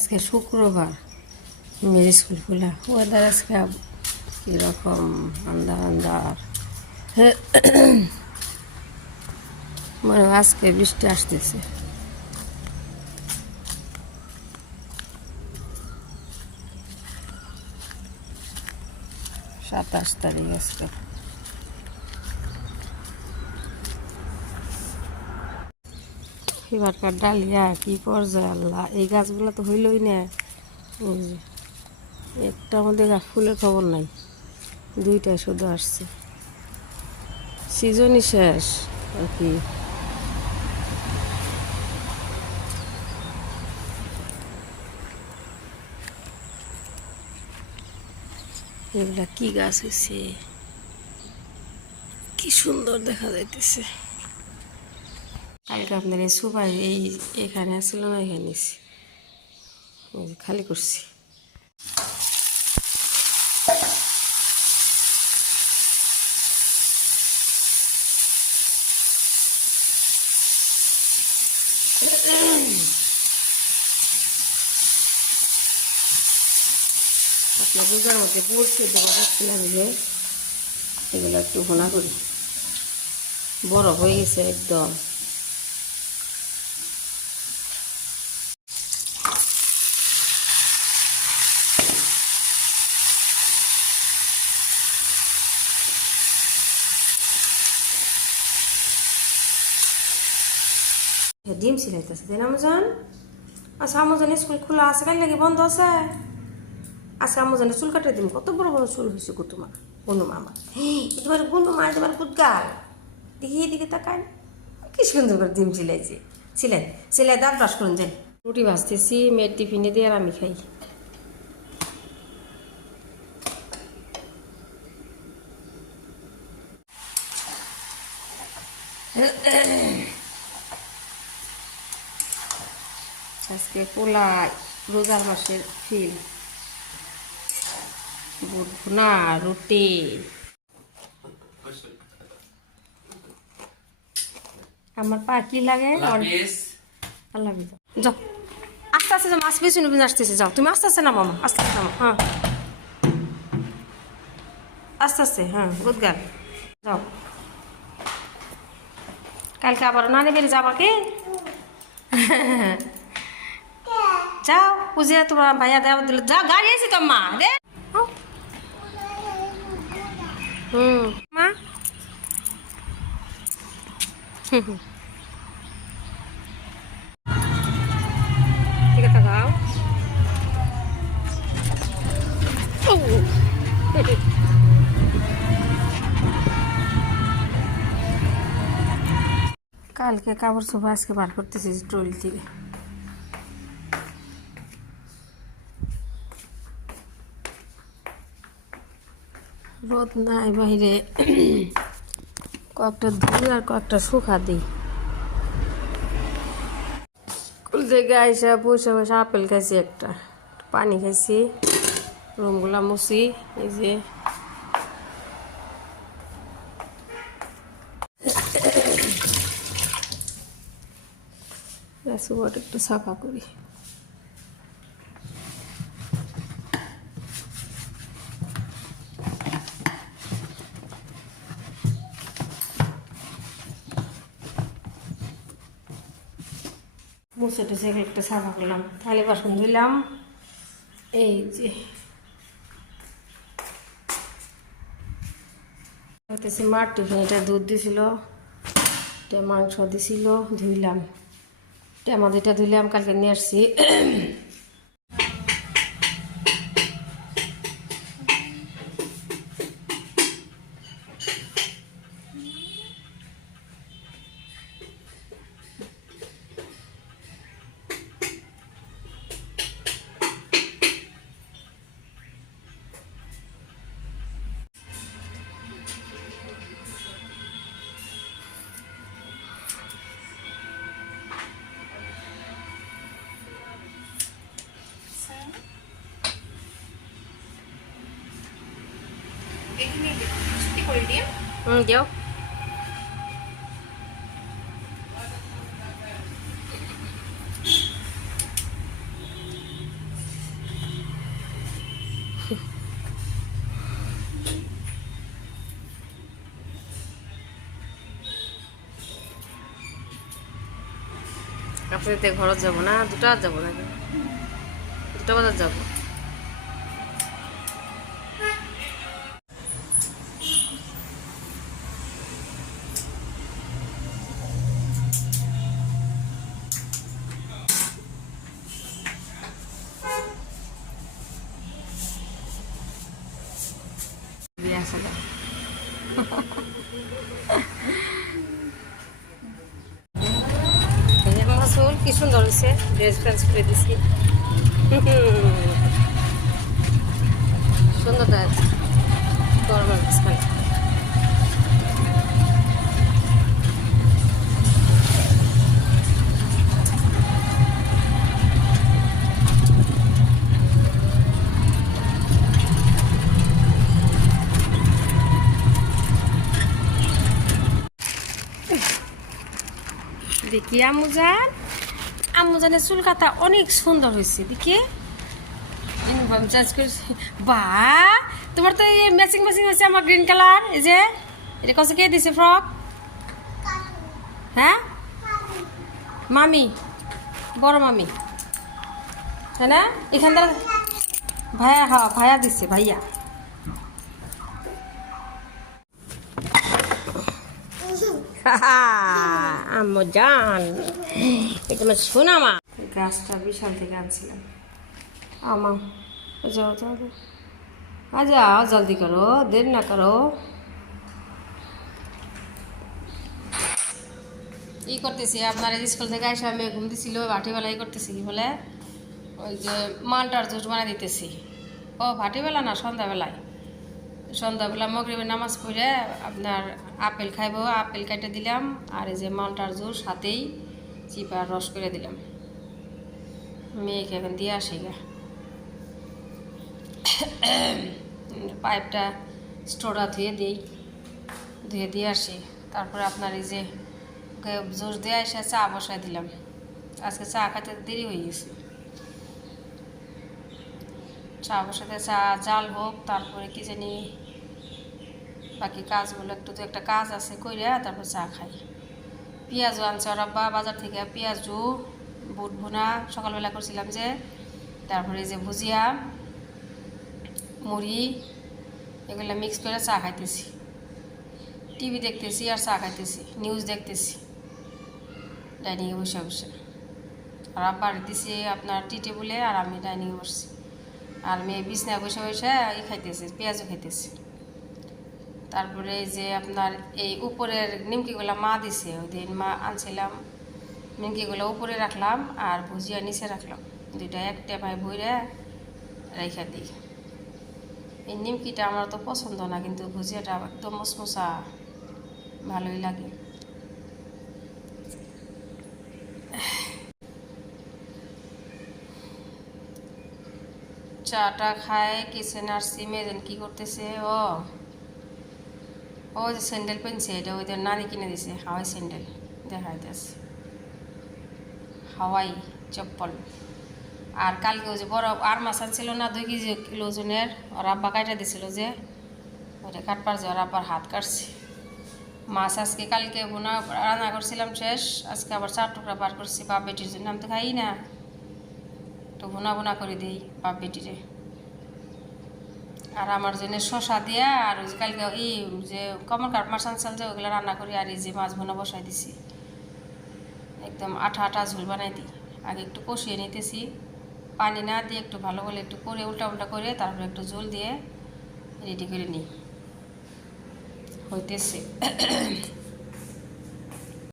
আজকে শুক্রবার, মেয়ের স্কুল খোলা। ওয়েদার আজকে কীরকম আন্দার আন্দার, মানে আজকে বৃষ্টি আসতেছে। সাতাশ তারিখ আজকে। এবারকার ডালিয়া কি পর্যায়ে আল্লাহ, এই গাছগুলো তো হইলই না। একটা মধ্যে গাছ ফুলের খবর নাই, দুইটাই শুধু আসছে। সিজনই শেষ আর কি। এগুলা কি গাছ হয়েছে, কি সুন্দর দেখা যাইতেছে। কালকে আপনার এই সুপারি এখানে আসছিল না, এখানে খালি করছি। আপনার রোজার মধ্যে পড়ছে দেওয়া যে এগুলো একটু ঘোনা করি, বড় হয়ে গেছে একদম। ডিম সিলাইতেছে, তাই না আমাজন? আচ্ছা, আমাজন স্কুল খোলা আছে, কাল নাকি বন্ধ আছে? আচ্ছা, আমাজনের চুল কাটে দিন, কত বড় বড় চুল হয়েছে গো তোমার, গুনু মামা। তোমার গুনু মা, তোমার গুদগাল, দেখি এদিকে তাকায়, কি সুন্দর করে ডিম সিলাইছে। সিলাই দাঁত ব্রাশ করুন যাই। রুটি ভাজতেছি, মেয়ের টিফিনে দিয়ে আর আমি খাই। আজকে পোলাই, রোজার মাসের ফিল, বুট ভুনা, রুটি। আমার পা কি লাগে? আল্লাহ যাও, আস্তে আস্তে যাও, মাছ বেশি নবীন আসতেছে, যাও তুমি আস্তে আস্তে নামো, আস্তে আস্তে নামো। হ্যাঁ, আস্তে আস্তে, হ্যাঁ গুদগাল, যাও। কালকে আবার নানি বেরিয়ে যাবা কি? যাও, বুঝিয়া তোমার ভাইয়া দেওয়া দিল, যাও, গাড়ি আছে তো মা রে। মা ঠিক আছে, যাও। কালকে কাপড় চোপড় আজকে বার করতেছি ট্রলি থেকে। রোদ নাই বাইরে, কয়েকটা ধুই আর কয়েকটা শুকা দিই। স্কুল থেকে আইসা বসে বসে আপেল খাইছি, একটা পানি খাইছি, রুমগুলা মুছি। এই যে সুবাট একটু সাফা করি। মুছে টুছে একটু সাফা করলাম, থালি বাসন ধুইলাম। এই যে হইতেছি মার টিফিন, এটা দুধ দিছিল, এটা মাংস দিছিল, ধুইলাম। এটা আমাদের এটা ধুইলাম, কালকে নিয়ে আসছি। যাও, আপনাদের ঘরত যাব না, 2টা যাব না, 2টা বাজার যাব। বিয়াসালা মাসুল কি সুন্দর হয়েছে, ড্রেস ফ্রেন্স করে দিছি। সুন্দর আছে গরমের মাঝখানে। দেখি আম্মুজানের চুল কাটা অনেক সুন্দর হয়েছে। দেখি ইউনিফর্ম চেঞ্জ করেছি। বা তোমার তো এই ম্যাচিং হয়েছে আমার গ্রিন কালার। এই যে এটা কত কে দিছে ফ্রক? হ্যাঁ মামি, বড় মামি, তাই না? এখান থেকে ভাইয়া, হ্যাঁ ভাইয়া দিছে, ভাইয়া। আম্মু জান, এটা আমার শোনা মা। গাছটা বিশাল থেকে আনছিলাম। আমা যাও যাও যাও, জলদি করো, দেরি না করো। ই করতেছি আপনার স্কুল থেকে এসে আমি ঘুম দিছিল, ভাটিবেলা ই করতেছি কি বলে ওই যে মালটার জুস বানাই দিতেছি। ও ভাটিবেলা না, সন্ধ্যাবেলা মগরিবের নামাজ পড়ে আপনার আপেল খাইব, আপেল কেটে দিলাম, আর এই যে মালটার জুস সাথেই চিপার রস করে দিলাম। মেয়েকে এখন দিয়ে আসি গা। পাইপটা স্টোরা ধুয়ে দিয়ে আসি। তারপরে আপনার এই যে জুস দিয়ে এসে চা বসাই দিলাম। আজকে চা খাইতে দেরি হয়ে গেছে। চা বসাতে চা জাল হোক, তারপরে কি জানি বাকি কাজগুলো একটু তো একটা কাজ আছে কইরা তারপর চা খাই। পেঁয়াজও আনছে ওর আব্বা বাজার থেকে, পেঁয়াজু, বুট ভুনা সকালবেলা করছিলাম যে, তারপরে যে ভুজিয়া, মুড়ি, এগুলো মিক্স করে চা খাইতেছি। টিভি দেখতেছি আর চা খাইতেছি, নিউজ দেখতেছি ডাইনিংয়ে বসে বসে। আর আব্বার দিছি আপনার টি টেবিলে, আর আমি ডাইনিংয়ে বসছি। আর মেয়ে বিছনায় বসে বসে খাইতেছি, পেঁয়াজও খাইতেছি। তারপরে এই যে আপনার এই উপরের নিমকিগুলো মা দিছে, ওই দিন মা আনছিলাম, নিমকিগুলো উপরে রাখলাম আর ভুজিয়া নিচে রাখলাম, দুইটা একটা ভাই বইরে রেখে দিই। এই নিমকিটা আমার তো পছন্দ না, কিন্তু ভুজিয়াটা একদম মশমশা, ভালোই লাগে। চাটা খায় কিচেন আসছি। মেয়েজন কি করতেছে? ও যে স্যান্ডেল পেনছে, এটা ওদের নানি কিনে দিছে, হাওয়াই স্যান্ডেল দেখাইতেছে, হাওয়াই চপ্পল। আর কালকে ওই যে বড় আর মাছ আনছিল না 2 কিলো ওজনের, ওর আব্বা কাটা দিছিল যে, ওইটা কাটবার যে ওর আব্বার হাত কাটছে। মাছ আজকে কালকে রান্না করছিলাম শেষ, আজকে আবার 4 টুকরা বার করছি বাপ বেটির জন্য। আমি তো খাই না, তো ভুনা করে দিই বাপ বেটিরে। আর আমার জন্য শশা দিয়া আর ওই যে কালকে এই যে কমল কাঠ মাছ আনসাল যে, ওগুলো রান্না করি। আর এই যে মাছ ভুনা বসাই দিছি, একদম আঠা ঝোল বানাই দিই। আগে একটু কষিয়ে নিতেছি, পানি না দিয়ে একটু ভালো করে একটু করে উল্টা করে তারপরে একটু জল দিয়ে রেডি করে নিই, হইতেছে।